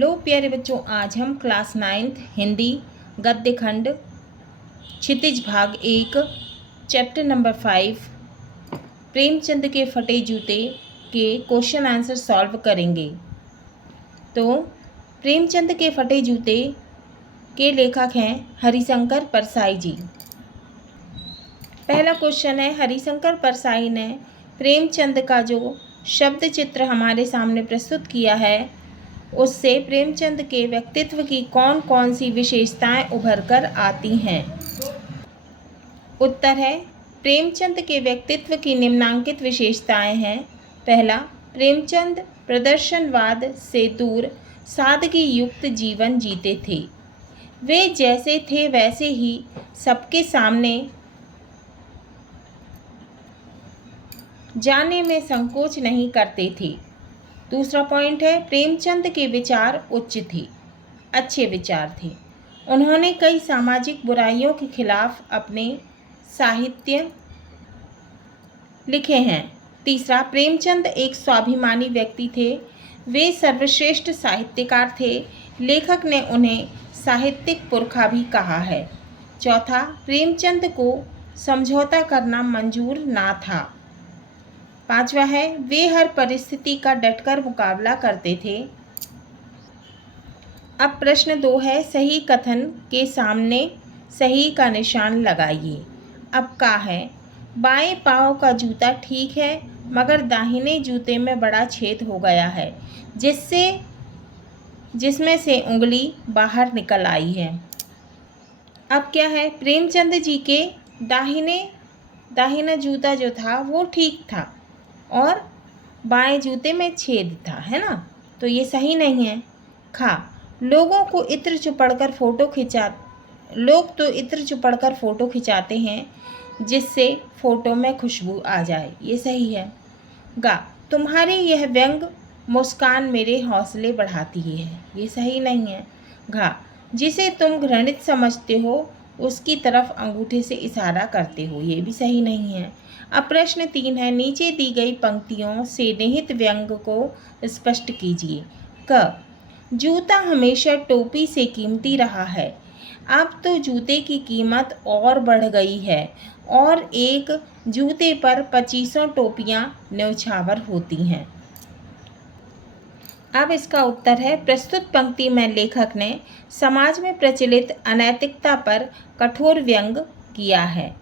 Hello प्यारे बच्चों, आज हम क्लास 9th हिंदी गद्य खंड क्षितिज भाग 1 चैप्टर नंबर 5 प्रेमचंद के फटे जूते के क्वेश्चन आंसर सॉल्व करेंगे। तो प्रेमचंद के फटे जूते के लेखक हैं हरिशंकर परसाई जी। पहला क्वेश्चन है, हरिशंकर परसाई ने प्रेमचंद का जो शब्द चित्र हमारे सामने प्रस्तुत किया है उससे प्रेमचंद के व्यक्तित्व की कौन कौन सी विशेषताएं उभर कर आती हैं। उत्तर है, प्रेमचंद के व्यक्तित्व की निम्नांकित विशेषताएं हैं। पहला, प्रेमचंद प्रदर्शनवाद से दूर सादगी युक्त जीवन जीते थे। वे जैसे थे वैसे ही सबके सामने जाने में संकोच नहीं करते थे। दूसरा पॉइंट है, प्रेमचंद के विचार उच्च थे, अच्छे विचार थे। उन्होंने कई सामाजिक बुराइयों के खिलाफ अपने साहित्य लिखे हैं। तीसरा, प्रेमचंद एक स्वाभिमानी व्यक्ति थे। वे सर्वश्रेष्ठ साहित्यकार थे। लेखक ने उन्हें साहित्यिक पुरखा भी कहा है। चौथा, प्रेमचंद को समझौता करना मंजूर ना था। पांचवा है, वे हर परिस्थिति का डटकर मुकाबला करते थे। अब प्रश्न 2 है, सही कथन के सामने सही का निशान लगाइए। अब का है, बाएं पांव का जूता ठीक है मगर दाहिने जूते में बड़ा छेद हो गया है जिसमें से उंगली बाहर निकल आई है। अब क्या है, प्रेमचंद जी के दाहिना जूता जो था वो ठीक था और बाएं जूते में छेद था, है ना, तो ये सही नहीं है। लोग तो इत्र चुपड़ कर फ़ोटो खिंचाते हैं जिससे फ़ोटो में खुशबू आ जाए, ये सही है। तुम्हारी यह व्यंग मुस्कान मेरे हौसले बढ़ाती है, ये सही नहीं है। जिसे तुम घृणित समझते हो उसकी तरफ अंगूठे से इशारा करते हो, ये भी सही नहीं है। अब प्रश्न 3 है, नीचे दी गई पंक्तियों से निहित व्यंग को स्पष्ट कीजिए। जूता हमेशा टोपी से कीमती रहा है, अब तो जूते की कीमत और बढ़ गई है और एक जूते पर 25 टोपियां न्यौछावर होती हैं। अब इसका उत्तर है, प्रस्तुत पंक्ति में लेखक ने समाज में प्रचलित अनैतिकता पर कठोर व्यंग किया है।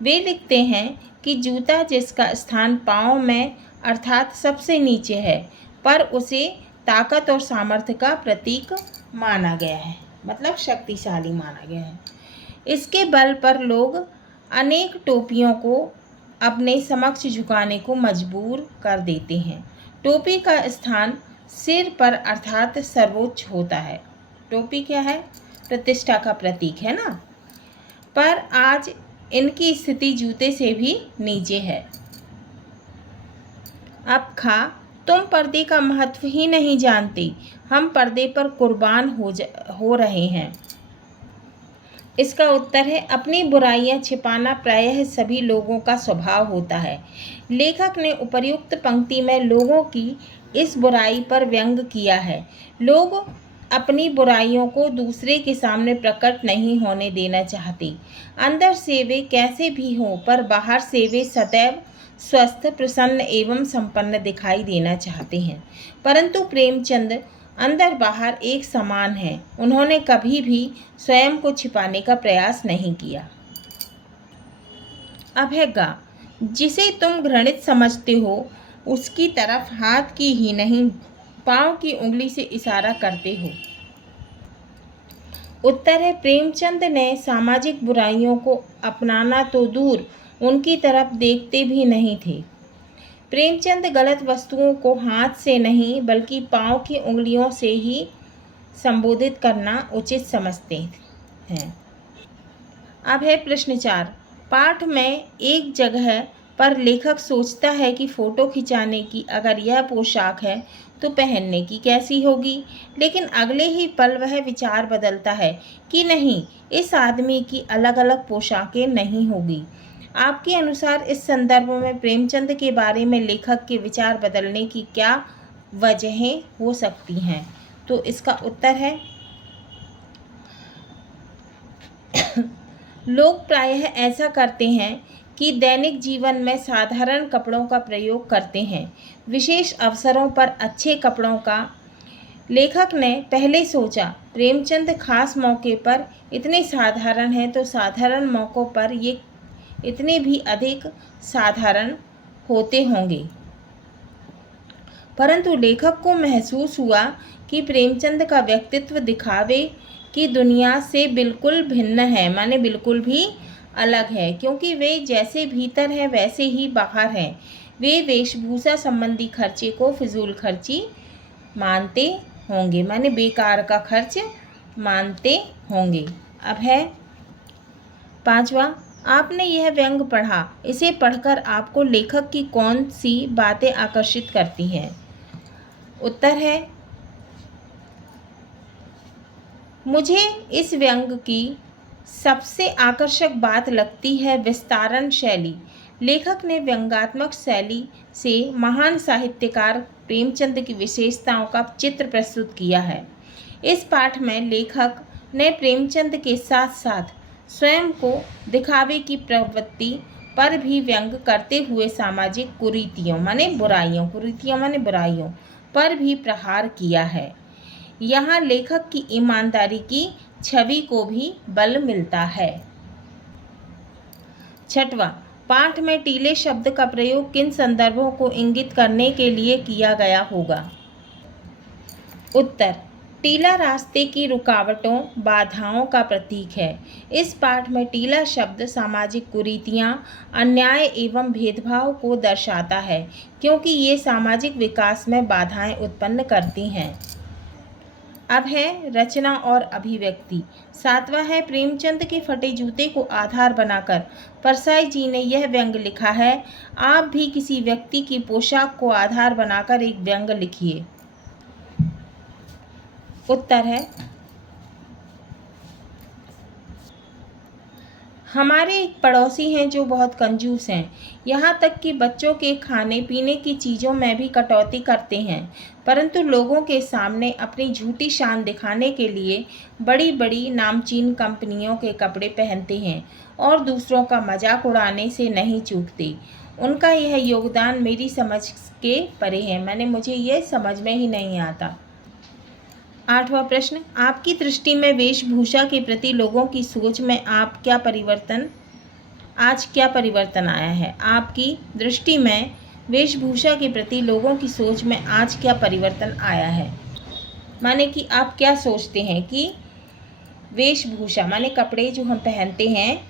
वे लिखते हैं कि जूता जिसका स्थान पाँव में अर्थात सबसे नीचे है पर उसे ताकत और सामर्थ्य का प्रतीक माना गया है, मतलब शक्तिशाली माना गया है। इसके बल पर लोग अनेक टोपियों को अपने समक्ष झुकाने को मजबूर कर देते हैं। टोपी का स्थान सिर पर अर्थात सर्वोच्च होता है। टोपी क्या है, प्रतिष्ठा का प्रतीक है ना, पर आज इनकी स्थिति जूते से भी नीचे है। अब तुम पर्दे का महत्व ही नहीं जानते, हम पर्दे पर कुर्बान हो रहे हैं। इसका उत्तर है, अपनी बुराइयां छिपाना प्रायः सभी लोगों का स्वभाव होता है। लेखक ने उपर्युक्त पंक्ति में लोगों की इस बुराई पर व्यंग किया है। लोग अपनी बुराइयों को दूसरे के सामने प्रकट नहीं होने देना चाहते। अंदर से वे कैसे भी हों पर बाहर से वे सदैव स्वस्थ, प्रसन्न एवं संपन्न दिखाई देना चाहते हैं। परंतु प्रेमचंद अंदर बाहर एक समान है। उन्होंने कभी भी स्वयं को छिपाने का प्रयास नहीं किया। अब है जिसे तुम घृणित समझते हो उसकी तरफ हाथ की ही नहीं पाँव की उंगली से इशारा करते हो। उत्तर है, प्रेमचंद ने सामाजिक बुराइयों को अपनाना तो दूर उनकी तरफ देखते भी नहीं थे। प्रेमचंद गलत वस्तुओं को हाथ से नहीं बल्कि पाँव की उंगलियों से ही संबोधित करना उचित समझते हैं। अब है प्रश्न 4, पाठ में एक जगह पर लेखक सोचता है कि फ़ोटो खिंचाने की अगर यह पोशाक है तो पहनने की कैसी होगी, लेकिन अगले ही पल वह विचार बदलता है कि नहीं, इस आदमी की अलग अलग पोशाकें नहीं होगी। आपके अनुसार इस संदर्भ में प्रेमचंद के बारे में लेखक के विचार बदलने की क्या वजहें हो सकती हैं? तो इसका उत्तर है लोग प्रायः ऐसा करते हैं कि दैनिक जीवन में साधारण कपड़ों का प्रयोग करते हैं। विशेष अवसरों पर अच्छे कपड़ों का लेखक ने पहले सोचा। प्रेमचंद खास मौके पर इतने साधारण हैं तो साधारण मौक़ों पर ये इतने भी अधिक साधारण होते होंगे। परंतु लेखक को महसूस हुआ कि प्रेमचंद का व्यक्तित्व दिखावे की दुनिया से बिल्कुल भिन्न है, माने बिल्कुल भी अलग है, क्योंकि वे जैसे भीतर हैं वैसे ही बाहर हैं। वे वेशभूषा संबंधी खर्चे को फिजूल खर्ची मानते होंगे, माने बेकार का खर्च मानते होंगे। अब है 5वां, आपने यह व्यंग पढ़ा, इसे पढ़कर आपको लेखक की कौन सी बातें आकर्षित करती हैं? उत्तर है मुझे इस व्यंग की सबसे आकर्षक बात लगती है विस्तारण शैली। लेखक ने व्यंग्यात्मक शैली से महान साहित्यकार प्रेमचंद की विशेषताओं का चित्र प्रस्तुत किया है। इस पाठ में लेखक ने प्रेमचंद के साथ साथ स्वयं को दिखावे की प्रवृत्ति पर भी व्यंग करते हुए सामाजिक कुरीतियों माने बुराइयों पर भी प्रहार किया है। यहाँ लेखक की ईमानदारी की छवि को भी बल मिलता है। 6वां, पाठ में टीले शब्द का प्रयोग किन संदर्भों को इंगित करने के लिए किया गया होगा? उत्तर, टीला रास्ते की रुकावटों बाधाओं का प्रतीक है। इस पाठ में टीला शब्द सामाजिक कुरीतियाँ, अन्याय एवं भेदभाव को दर्शाता है, क्योंकि ये सामाजिक विकास में बाधाएं उत्पन्न करती हैं। अब है रचना और अभिव्यक्ति। 7वां है प्रेमचंद के फटे जूते को आधार बनाकर परसाई जी ने यह व्यंग लिखा है। आप भी किसी व्यक्ति की पोशाक को आधार बनाकर एक व्यंग लिखिए। उत्तर है हमारे एक पड़ोसी हैं जो बहुत कंजूस हैं, यहाँ तक कि बच्चों के खाने पीने की चीज़ों में भी कटौती करते हैं, परंतु लोगों के सामने अपनी झूठी शान दिखाने के लिए बड़ी बड़ी नामचीन कंपनियों के कपड़े पहनते हैं और दूसरों का मजाक उड़ाने से नहीं चूकते। उनका यह योगदान मेरी समझ के परे है, मुझे ये समझ में ही नहीं आता। 8वां प्रश्न, आपकी दृष्टि में वेशभूषा के प्रति लोगों की सोच में आज क्या परिवर्तन आया है? आपकी दृष्टि में वेशभूषा के प्रति लोगों की सोच में आज क्या परिवर्तन आया है? माने कि आप क्या सोचते हैं कि वेशभूषा माने कपड़े जो हम पहनते हैं,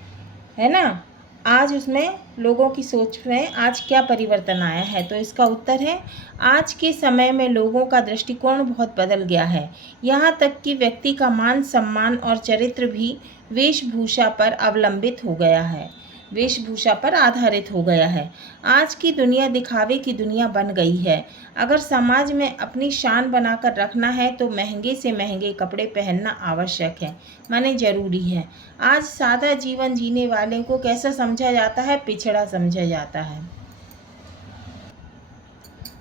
है ना, आज उसमें लोगों की सोच में आज क्या परिवर्तन आया है? तो इसका उत्तर है आज के समय में लोगों का दृष्टिकोण बहुत बदल गया है। यहाँ तक कि व्यक्ति का मान सम्मान और चरित्र भी वेशभूषा पर अवलंबित हो गया है, वेशभूषा पर आधारित हो गया है। आज की दुनिया दिखावे की दुनिया बन गई है। अगर समाज में अपनी शान बनाकर रखना है तो महंगे से महंगे कपड़े पहनना आवश्यक है, माने जरूरी है। आज सादा जीवन जीने वाले को कैसा समझा जाता है? पिछड़ा समझा जाता है।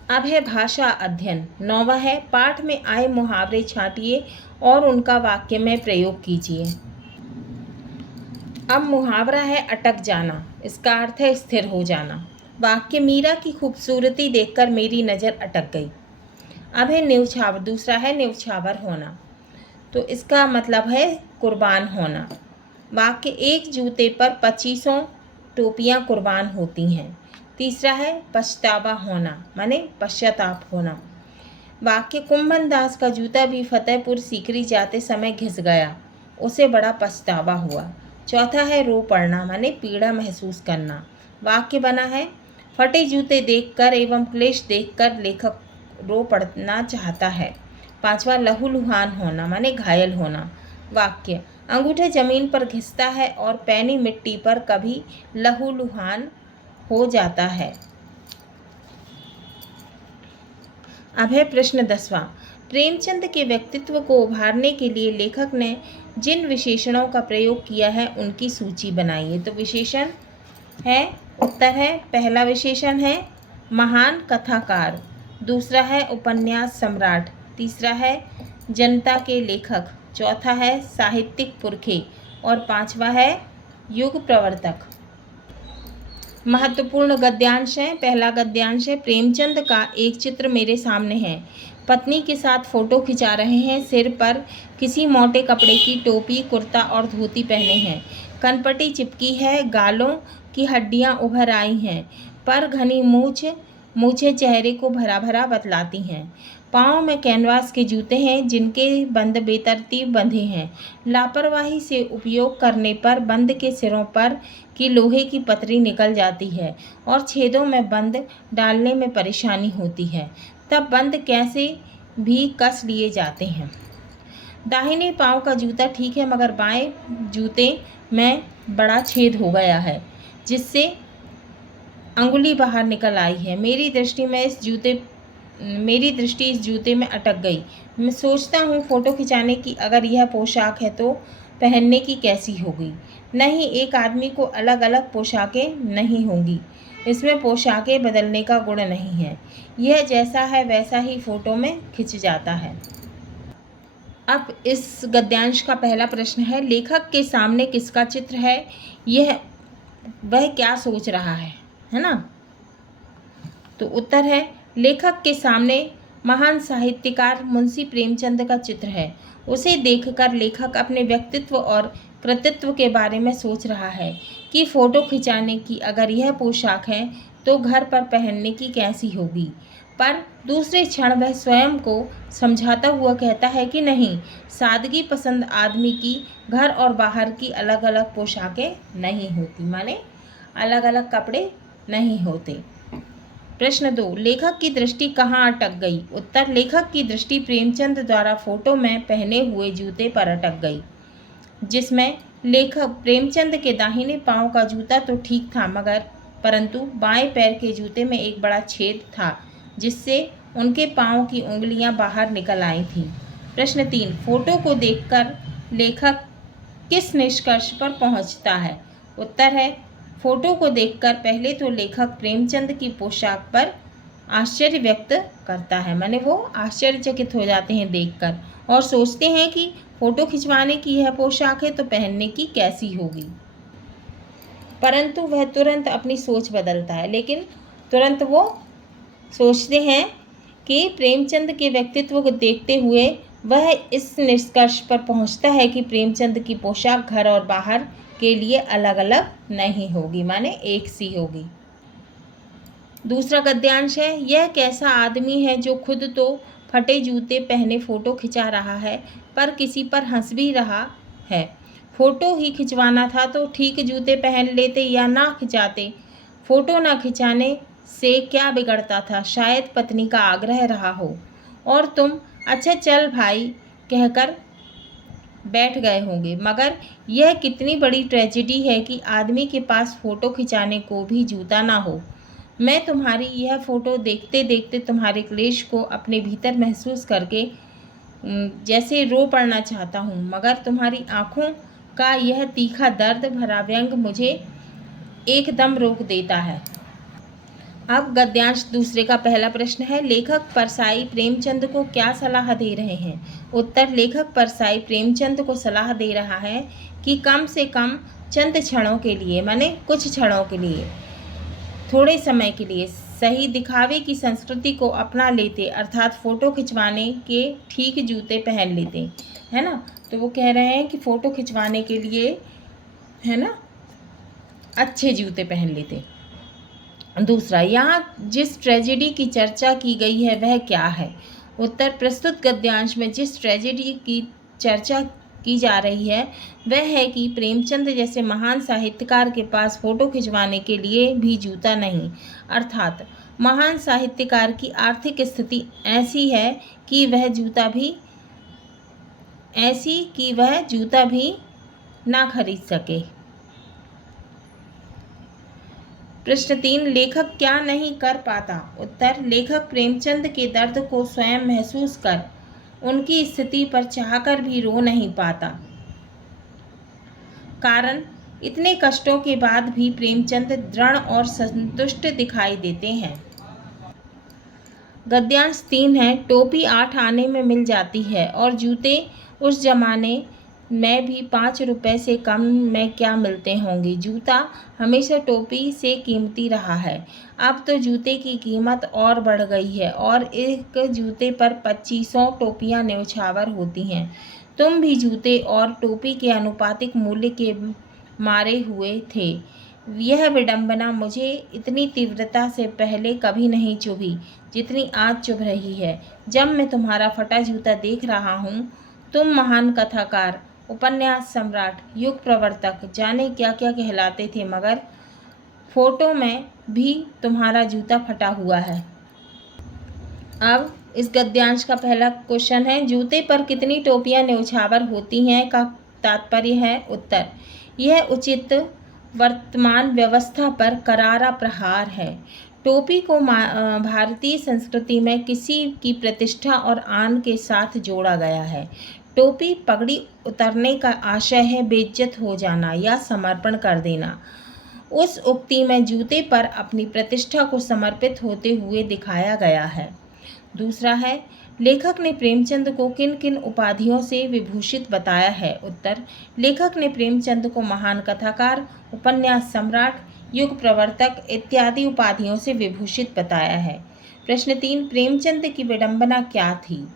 अब है भाषा अध्ययन। 9वां है पाठ में आए मुहावरे छांटिए और उनका वाक्य में प्रयोग कीजिए। अब मुहावरा है अटक जाना, इसका अर्थ है स्थिर हो जाना। वाक्य, मीरा की खूबसूरती देखकर मेरी नज़र अटक गई। अब है न्यौछावर, दूसरा है न्यौछावर होना, तो इसका मतलब है कुर्बान होना। वाक्य, एक जूते पर 2500 टोपियाँ कुर्बान होती हैं। तीसरा है पछतावा होना, माने पश्चाताप होना। वाक्य, कुंभन दास का जूता भी फतेहपुर सीकरी जाते समय घिस गया, उसे बड़ा पछतावा हुआ। चौथा है रो पड़ना, माने पीड़ा महसूस करना। वाक्य बना है फटे जूते देखकर एवं क्लेश देखकर लेखक रो पड़ना चाहता है। 5वां लहूलुहान होना, माने घायल होना। वाक्य, अंगूठे जमीन पर घिसता है और पैनी मिट्टी पर कभी लहूलुहान हो जाता है। अब है प्रश्न 10वां, प्रेमचंद के व्यक्तित्व को उभारने के लिए लेखक ने जिन विशेषणों का प्रयोग किया है उनकी सूची बनाइए। तो विशेषण है, उत्तर है, पहला विशेषण है महान कथाकार, दूसरा है उपन्यास सम्राट, तीसरा है जनता के लेखक, चौथा है साहित्यिक पुरखे और पांचवा है युग प्रवर्तक। महत्वपूर्ण गद्यांश हैं। पहला गद्यांश है, प्रेमचंद का एक चित्र मेरे सामने है। पत्नी के साथ फोटो खिंचा रहे हैं। सिर पर किसी मोटे कपड़े की टोपी, कुर्ता और धोती पहने हैं। कनपटी चिपकी है, गालों की हड्डियां उभर आई हैं, पर घनी मूछें चेहरे को भरा भरा बतलाती हैं। पाँव में कैनवास के जूते हैं जिनके बंद बेतरतीब बंधे हैं। लापरवाही से उपयोग करने पर बंद के सिरों पर की लोहे की पतरी निकल जाती है और छेदों में बंद डालने में परेशानी होती है। तब बंद कैसे भी कस लिए जाते हैं। दाहिने पाँव का जूता ठीक है, मगर बाएं जूते में बड़ा छेद हो गया है जिससे अंगुली बाहर निकल आई है। मेरी दृष्टि इस जूते में अटक गई। मैं सोचता हूँ फ़ोटो खिंचाने की अगर यह पोशाक है तो पहनने की कैसी होगी। नहीं, एक आदमी को अलग अलग पोशाकें नहीं होंगी। इसमें पोशाकें बदलने का गुण नहीं है। यह जैसा है वैसा ही फ़ोटो में खिंच जाता है। अब इस गद्यांश का पहला प्रश्न है, लेखक के सामने किसका चित्र है? वह क्या सोच रहा है ना? तो उत्तर है, लेखक के सामने महान साहित्यकार मुंशी प्रेमचंद का चित्र है। उसे देखकर लेखक अपने व्यक्तित्व और कृतित्व के बारे में सोच रहा है कि फ़ोटो खिंचाने की अगर यह पोशाक है तो घर पर पहनने की कैसी होगी। पर दूसरे क्षण वह स्वयं को समझाता हुआ कहता है कि नहीं, सादगी पसंद आदमी की घर और बाहर की अलग अलग पोशाकें नहीं होती, माने अलग अलग कपड़े नहीं होते। प्रश्न 2, लेखक की दृष्टि कहाँ अटक गई? उत्तर, लेखक की दृष्टि प्रेमचंद द्वारा फोटो में पहने हुए जूते पर अटक गई, जिसमें लेखक प्रेमचंद के दाहिने पांव का जूता तो ठीक था, परंतु बाएं पैर के जूते में एक बड़ा छेद था जिससे उनके पांव की उंगलियां बाहर निकल आई थीं। प्रश्न 3, फोटो को देखकर लेखक किस निष्कर्ष पर पहुंचता है? उत्तर है, फोटो को देखकर पहले तो लेखक प्रेमचंद की पोशाक पर आश्चर्य व्यक्त करता है, माने वो आश्चर्यचकित हो जाते हैं देखकर और सोचते हैं कि फ़ोटो खिंचवाने की यह पोशाक है तो पहनने की कैसी होगी। परंतु वह तुरंत अपनी सोच बदलता है, लेकिन तुरंत वो सोचते हैं कि प्रेमचंद के व्यक्तित्व को देखते हुए वह इस निष्कर्ष पर पहुंचता है कि प्रेमचंद की पोशाक घर और बाहर के लिए अलग अलग नहीं होगी, माने एक सी होगी। दूसरा गद्यांश है, यह कैसा आदमी है जो खुद तो फटे जूते पहने फ़ोटो खिंचा रहा है पर किसी पर हंस भी रहा है। फ़ोटो ही खिंचवाना था तो ठीक जूते पहन लेते या ना खिंचाते। फ़ोटो ना खिंचाने से क्या बिगड़ता था, शायद पत्नी का आग्रह रहा हो और तुम अच्छा चल भाई कहकर बैठ गए होंगे। मगर यह कितनी बड़ी ट्रेजेडी है कि आदमी के पास फ़ोटो खिंचाने को भी जूता ना हो। मैं तुम्हारी यह फ़ोटो देखते देखते तुम्हारे क्लेश को अपने भीतर महसूस करके जैसे रो पड़ना चाहता हूँ, मगर तुम्हारी आँखों का यह तीखा दर्द भरा व्यंग मुझे एकदम रोक देता है। अब गद्यांश दूसरे का पहला प्रश्न है, लेखक परसाई प्रेमचंद को क्या सलाह दे रहे हैं? उत्तर, लेखक परसाई प्रेमचंद को सलाह दे रहा है कि कम से कम चंद क्षणों के लिए, माने कुछ क्षणों के लिए, थोड़े समय के लिए सही दिखावे की संस्कृति को अपना लेते, अर्थात फ़ोटो खिंचवाने के ठीक जूते पहन लेते, है ना। तो वो कह रहे हैं कि फ़ोटो खिंचवाने के लिए, है ना, अच्छे जूते पहन लेते। दूसरा, यहाँ जिस ट्रेजेडी की चर्चा की गई है वह क्या है? उत्तर, प्रस्तुत गद्यांश में जिस ट्रेजेडी की चर्चा की जा रही है वह है कि प्रेमचंद जैसे महान साहित्यकार के पास फ़ोटो खिंचवाने के लिए भी जूता नहीं, अर्थात महान साहित्यकार की आर्थिक स्थिति ऐसी है कि वह जूता भी ना खरीद सके। प्रश्न 3, लेखक क्या नहीं कर पाता? उत्तर, लेखक प्रेमचंद के दर्द को स्वयं महसूस कर उनकी स्थिति पर चाहकर भी रो नहीं पाता। कारण, इतने कष्टों के बाद भी प्रेमचंद दृढ़ और संतुष्ट दिखाई देते हैं। गद्यांश 3 है, टोपी 8 आने में मिल जाती है और जूते उस जमाने में भी 5 रुपए से कम में क्या मिलते होंगे। जूता हमेशा टोपी से कीमती रहा है। अब तो जूते की कीमत और बढ़ गई है और एक जूते पर 2500 टोपियां न्यौछावर होती हैं। तुम भी जूते और टोपी के अनुपातिक मूल्य के मारे हुए थे। यह विडंबना मुझे इतनी तीव्रता से पहले कभी नहीं चुभी जितनी आज चुभ रही है, जब मैं तुम्हारा फटा जूता देख रहा हूँ। तुम महान कथाकार, उपन्यास सम्राट, युग प्रवर्तक, जाने क्या क्या कहलाते थे, मगर फोटो में भी तुम्हारा जूता फटा हुआ है। अब इस गद्यांश का पहला क्वेश्चन है, जूते पर कितनी टोपियां न्यौछावर होती हैं का तात्पर्य है। उत्तर, यह उचित वर्तमान व्यवस्था पर करारा प्रहार है। टोपी को भारतीय संस्कृति में किसी की प्रतिष्ठा और आन के साथ जोड़ा गया है। टोपी पगड़ी उतरने का आशय है बेइज्जत हो जाना या समर्पण कर देना। उस उक्ति में जूते पर अपनी प्रतिष्ठा को समर्पित होते हुए दिखाया गया है। दूसरा है, लेखक ने प्रेमचंद को किन किन उपाधियों से विभूषित बताया है। उत्तर, लेखक ने प्रेमचंद को महान कथाकार, उपन्यास सम्राट, युग प्रवर्तक इत्यादि उपाधियों से विभूषित बताया है। प्रश्न 3, प्रेमचंद की विडंबना क्या थी।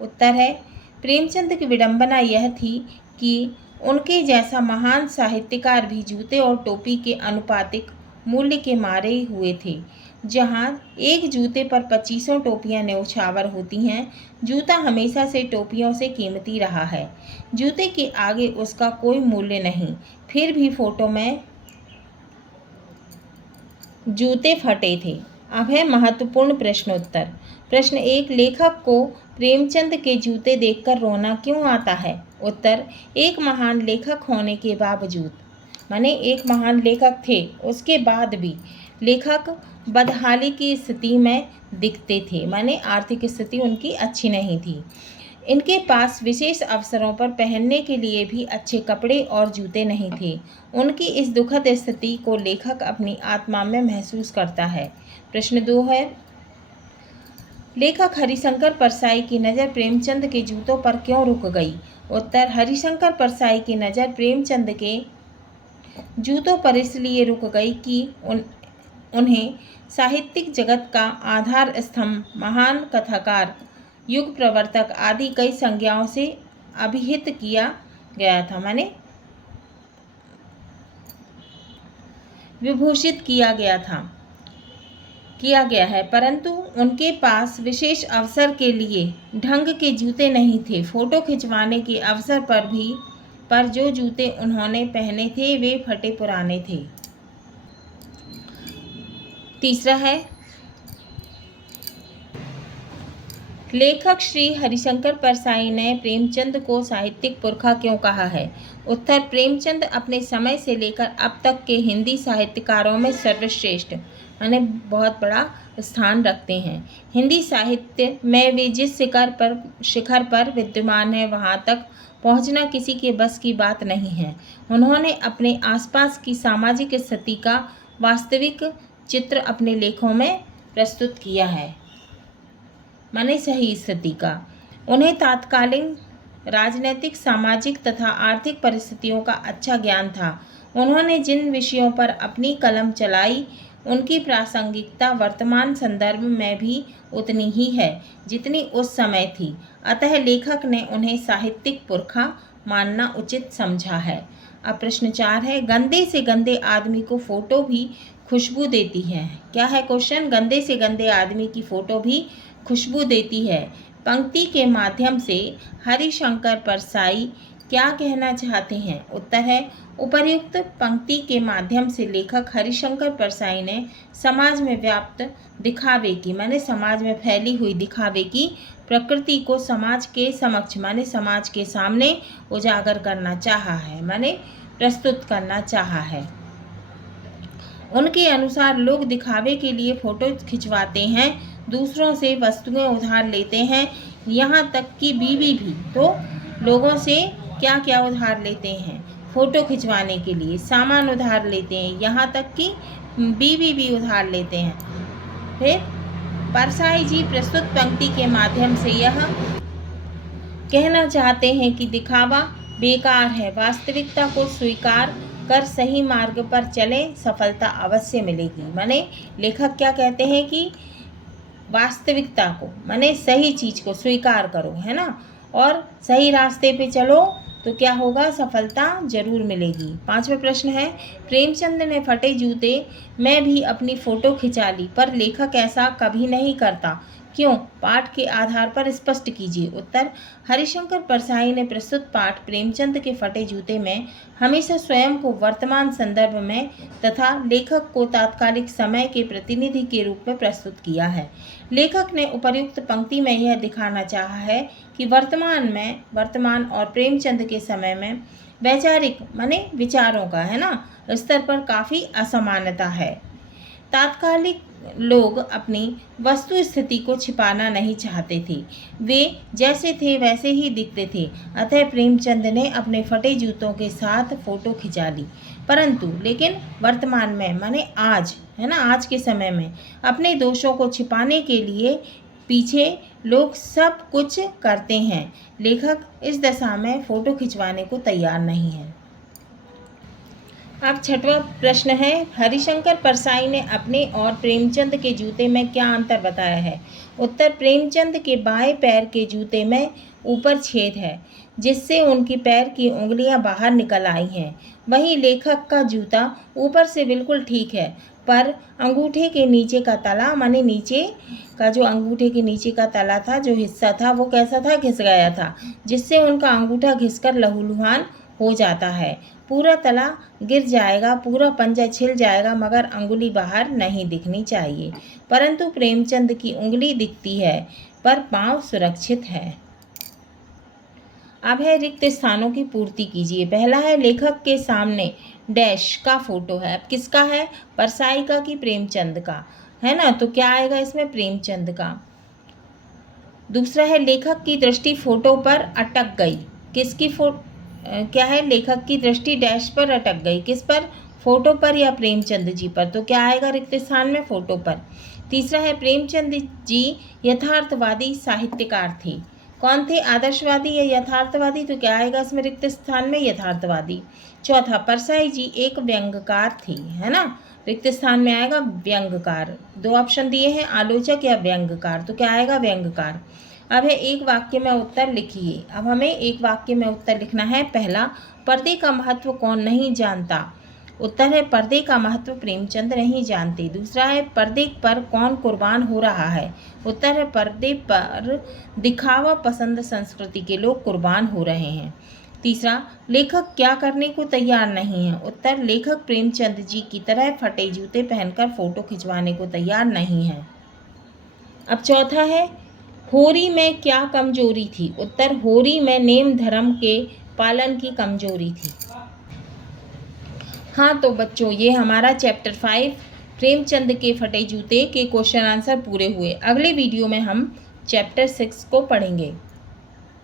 उत्तर है, प्रेमचंद की विडंबना यह थी कि उनके जैसा महान साहित्यकार भी जूते और टोपी के अनुपातिक मूल्य के मारे हुए थे। जहाँ एक जूते पर 2500 टोपियां न्यौछावर होती हैं, जूता हमेशा से टोपियों से कीमती रहा है। जूते के आगे उसका कोई मूल्य नहीं, फिर भी फोटो में जूते फटे थे। अब है महत्वपूर्ण प्रश्नोत्तर। प्रश्न 1, लेखक को प्रेमचंद के जूते देखकर रोना क्यों आता है। उत्तर, एक महान लेखक होने के बावजूद, माने एक महान लेखक थे उसके बाद भी लेखक बदहाली की स्थिति में दिखते थे, माने आर्थिक स्थिति उनकी अच्छी नहीं थी। इनके पास विशेष अवसरों पर पहनने के लिए भी अच्छे कपड़े और जूते नहीं थे। उनकी इस दुखद स्थिति को लेखक अपनी आत्मा में महसूस करता है। प्रश्न 2 है, लेखक हरिशंकर परसाई की नज़र प्रेमचंद के जूतों पर क्यों रुक गई। उत्तर, हरिशंकर परसाई की नज़र प्रेमचंद के जूतों पर इसलिए रुक गई कि उन्हें साहित्यिक जगत का आधार स्तंभ, महान कथाकार, युग प्रवर्तक आदि कई संज्ञाओं से अभिहित किया गया था, माने विभूषित किया गया है, परंतु उनके पास विशेष अवसर के लिए ढंग के जूते नहीं थे। फोटो खिंचवाने के अवसर पर जो जूते उन्होंने पहने थे वे फटे पुराने थे। तीसरा है, लेखक श्री हरिशंकर परसाई ने प्रेमचंद को साहित्यिक पुरखा क्यों कहा है। उत्तर, प्रेमचंद अपने समय से लेकर अब तक के हिंदी साहित्यकारों में सर्वश्रेष्ठ, माने बहुत बड़ा स्थान रखते हैं। हिंदी साहित्य में वे जिस शिखर पर विद्यमान है वहाँ तक पहुँचना किसी के बस की बात नहीं है। उन्होंने अपने आसपास की सामाजिक स्थिति का वास्तविक चित्र अपने लेखों में प्रस्तुत किया है, माने सही स्थिति का। उन्हें तात्कालीन राजनीतिक, सामाजिक तथा आर्थिक परिस्थितियों का अच्छा ज्ञान था। उन्होंने जिन विषयों पर अपनी कलम चलाई उनकी प्रासंगिकता वर्तमान संदर्भ में भी उतनी ही है जितनी उस समय थी। अतः लेखक ने उन्हें साहित्यिक पुरखा मानना उचित समझा है। अब प्रश्न 4 है, गंदे से गंदे आदमी को फोटो भी खुशबू देती है। क्या है क्वेश्चन, गंदे से गंदे आदमी की फोटो भी खुशबू देती है। पंक्ति के माध्यम से हरिशंकर परसाई क्या कहना चाहते हैं। उत्तर है, उपर्युक्त पंक्ति के माध्यम से लेखक हरिशंकर परसाई ने समाज में व्याप्त दिखावे की, माने समाज में फैली हुई दिखावे की प्रकृति को समाज के समक्ष, माने समाज के सामने उजागर करना चाहा है, माने प्रस्तुत करना चाहा है। उनके अनुसार लोग दिखावे के लिए फोटो खिंचवाते हैं, दूसरों से वस्तुएं उधार लेते हैं, यहाँ तक कि बीवी भी तो लोगों से क्या क्या उधार लेते हैं, फ़ोटो खिंचवाने के लिए सामान उधार लेते हैं, यहाँ तक कि बीवी भी उधार लेते हैं। फिर परसाई जी प्रस्तुत पंक्ति के माध्यम से यह कहना चाहते हैं कि दिखावा बेकार है, वास्तविकता को स्वीकार कर सही मार्ग पर चले, सफलता अवश्य मिलेगी। माने लेखक क्या कहते हैं कि वास्तविकता को माने सही चीज़ को स्वीकार करो, है ना, और सही रास्ते पे चलो तो क्या होगा, सफलता जरूर मिलेगी। 5वां प्रश्न है, प्रेमचंद ने फटे जूते में भी अपनी फ़ोटो खिंचा ली, पर लेखक ऐसा कभी नहीं करता, क्यों? पाठ के आधार पर स्पष्ट कीजिए। उत्तर, हरिशंकर परसाई ने प्रस्तुत पाठ प्रेमचंद के फटे जूते में हमेशा स्वयं को वर्तमान संदर्भ में तथा लेखक को तात्कालिक समय के प्रतिनिधि के रूप में प्रस्तुत किया है। लेखक ने उपर्युक्त पंक्ति में यह दिखाना चाहा है कि वर्तमान और प्रेमचंद के समय में वैचारिक माने विचारों का, है ना, स्तर पर काफ़ी असमानता है। तात्कालिक लोग अपनी वस्तु स्थिति को छिपाना नहीं चाहते थे, वे जैसे थे वैसे ही दिखते थे। अतः प्रेमचंद ने अपने फटे जूतों के साथ फ़ोटो खिंचा ली, परंतु लेकिन वर्तमान में माने आज, है ना, आज के समय में अपने दोषों को छिपाने के लिए पीछे लोग सब कुछ करते हैं। लेखक इस दशा में फ़ोटो खिंचवाने को तैयार नहीं है। अब 6वां प्रश्न है, हरिशंकर परसाई ने अपने और प्रेमचंद के जूते में क्या अंतर बताया है? उत्तर, प्रेमचंद के बाएं पैर के जूते में ऊपर छेद है, जिससे उनकी पैर की उंगलियां बाहर निकल आई हैं। वहीं लेखक का जूता ऊपर से बिल्कुल ठीक है, पर अंगूठे के नीचे का तला माने नीचे का जो अंगूठे के नीचे का तला था, जो हिस्सा था, वो कैसा था, घिस गया था, जिससे उनका अंगूठा घिसकर लहूलुहान हो जाता है। पूरा तला गिर जाएगा, पूरा पंजा छिल जाएगा, मगर अंगुली बाहर नहीं दिखनी चाहिए। परंतु प्रेमचंद की उंगली दिखती है, पर पांव सुरक्षित है। अब है रिक्त स्थानों की पूर्ति कीजिए। पहला है, लेखक के सामने डैश का फोटो है। अब किसका है, परसाई का कि प्रेमचंद का, है ना, तो क्या आएगा इसमें, प्रेमचंद का। दूसरा है, लेखक की दृष्टि फोटो पर अटक गई। किसकी क्या है, लेखक की दृष्टि डैश पर अटक गई, किस पर, फोटो पर या प्रेमचंद जी पर, तो क्या आएगा रिक्त स्थान में, फोटो पर। तीसरा है, प्रेमचंद जी यथार्थवादी साहित्यकार थे। कौन थे, आदर्शवादी या यथार्थवादी, तो क्या आएगा इसमें रिक्त स्थान में, यथार्थवादी। चौथा, परसाई जी एक व्यंग्यकार थे, है ना, रिक्त स्थान में आएगा व्यंग्यकार। 2 ऑप्शन दिए हैं, आलोचक या व्यंग्यकार, तो क्या आएगा, व्यंग्यकार। अब है एक वाक्य में उत्तर लिखिए। अब हमें एक वाक्य में उत्तर लिखना है। पहला, पर्दे का महत्व कौन नहीं जानता। उत्तर है, पर्दे का महत्व प्रेमचंद नहीं जानते। दूसरा है, पर्दे पर कौन कुर्बान हो रहा है। उत्तर है, पर्दे पर दिखावा पसंद संस्कृति के लोग कुर्बान हो रहे हैं। तीसरा, लेखक क्या करने को तैयार नहीं है। उत्तर, लेखक प्रेमचंद जी की तरह फटे जूते पहनकर फोटो खिंचवाने को तैयार नहीं है। अब चौथा है, होरी में क्या कमजोरी थी। उत्तर, होरी में नेम धर्म के पालन की कमजोरी थी। हाँ तो बच्चों, ये हमारा चैप्टर 5 प्रेमचंद के फटे जूते के क्वेश्चन आंसर पूरे हुए। अगले वीडियो में हम चैप्टर 6 को पढ़ेंगे।